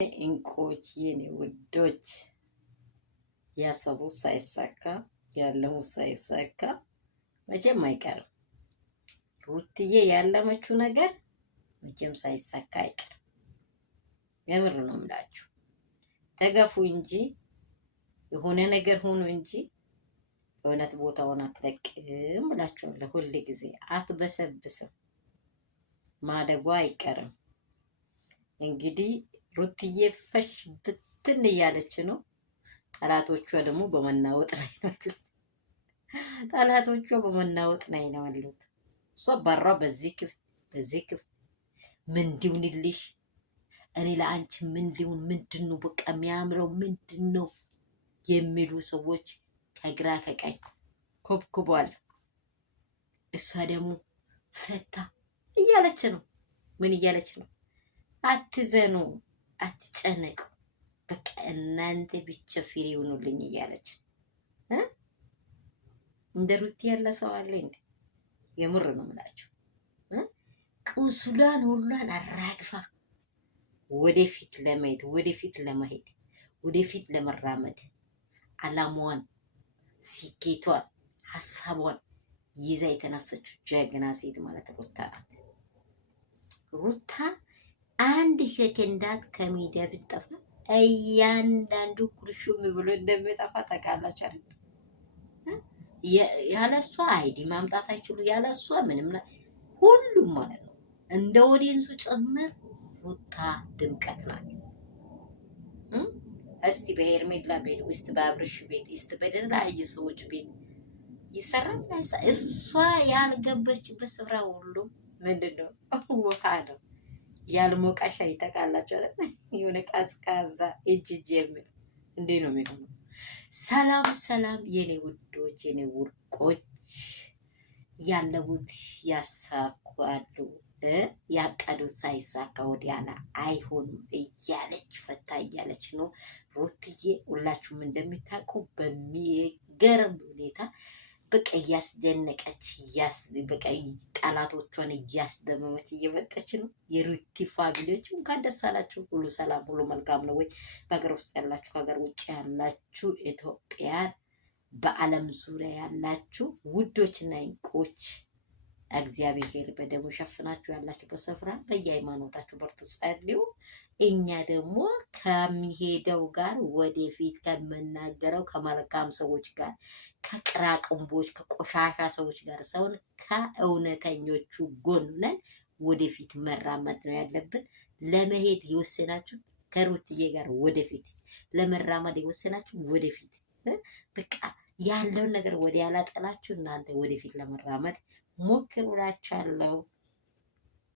እንቁዎች የኔ ውዶች ያሰቡት ሳይሳካ ያለሙት ሳይሳካ መቼም አይቀርም። ሩትዬ ያለመችው ነገር መቼም ሳይሳካ አይቀርም። የምር ነው የምላችሁ። ተገፉ እንጂ የሆነ ነገር ሆኖ እንጂ በእውነት ቦታውን አትለቅም እላችኋለሁ። ሁል ጊዜ አትበሰብስም፣ ማደጓ አይቀርም። እንግዲህ ሩትዬ ፈሽ ብትን እያለች ነው። ጠላቶቿ ደግሞ በመናወጥ ላይ ነው ያሉት። ጠላቶቿ በመናወጥ ላይ ነው ያሉት። እሷ ባሯ በዚህ ክፍት ምን ሊሆንልሽ፣ እኔ ለአንቺ ምን ሊሆን፣ ምንድን ነው በቃ የሚያምረው ምንድን ነው የሚሉ ሰዎች ከግራ ከቀኝ ኮብኩቧል። እሷ ደግሞ ፈታ እያለች ነው። ምን እያለች ነው? አትዘኑ፣ አትጨነቁ፣ በቃ እናንተ ብቻ ፍሬ ይሁኑልኝ እያለች እንደ ሩት ያለ ሰው አለ እንዴ? የምር ነው የምላችሁ። ቁስሏን ሁሏን አራግፋ ወደፊት ለመሄድ ወደፊት ለመራመድ አላማዋን፣ ስኬቷን፣ ሀሳቧን ይዛ የተነሳችው ጀግና ሴት ማለት ሩታ ናት። ሩታ አንድ ሰከንዳት ከሚዲያ ብትጠፋ እያንዳንዱ ኩርሹም ብሎ እንደሚጠፋ ታውቃላችሁ አይደል? ያለሷ አይዲ ማምጣት አይችሉ፣ ያለሷ ምንም ሁሉም ማለት ነው። እንደ ኦዲየንሱ ጭምር ሩታ ድምቀት ናት። እስቲ በሄርሜላ ቤት ውስጥ፣ በአብርሽ ቤት ውስጥ፣ በተለያዩ ሰዎች ቤት ይሰራል። እሷ ያልገበችበት ስፍራ ሁሉ ምንድነው? ውሃ ነው። ያልሞቀ ሻይ ታውቃላችሁ አይደል? የሆነ ቀዝቃዛ እጅ የሚል እንዴ ነው የሚሆነው። ሰላም የኔ ውዶች፣ የኔ ውርቆች፣ ያለቡት ያሳካሉ፣ ያቀዱት ሳይሳካ ወዲያና አይሆንም እያለች ፈታ እያለች ነው ሩትዬ። ሁላችሁም እንደሚታውቁ በሚገርም ሁኔታ በቃ እያስደነቀች በቃ ጠላቶቿን እያስደመመች እየመጣች ነው። የሩቲ ፋሚሊዎች እንኳን ደስ አላችሁ። ሁሉ ሰላም፣ ሁሉ መልካም ነው ወይ? በሀገር ውስጥ ያላችሁ፣ ከሀገር ውጭ ያላችሁ፣ ኢትዮጵያን በዓለም ዙሪያ ያላችሁ ውዶችና እንቁዎች እግዚአብሔር በደሙ ሸፍናችሁ ያላችሁ በስፍራ በየሃይማኖታችሁ በርቱ፣ ጸልዩ። እኛ ደግሞ ከሚሄደው ጋር ወደፊት ከምናገረው ከመልካም ሰዎች ጋር ከቅራቅንቦች ከቆሻሻ ሰዎች ጋር ሰውን ከእውነተኞቹ ጎን ነን ወደፊት መራመድ ነው ያለብን። ለመሄድ የወሰናችሁ ከሩትዬ ጋር ወደፊት ለመራመድ የወሰናችሁ ወደፊት በቃ ያለውን ነገር ወደ ያላጠላችሁ እናንተ ወደፊት ለመራመድ ሞክሩ እላችኋለሁ።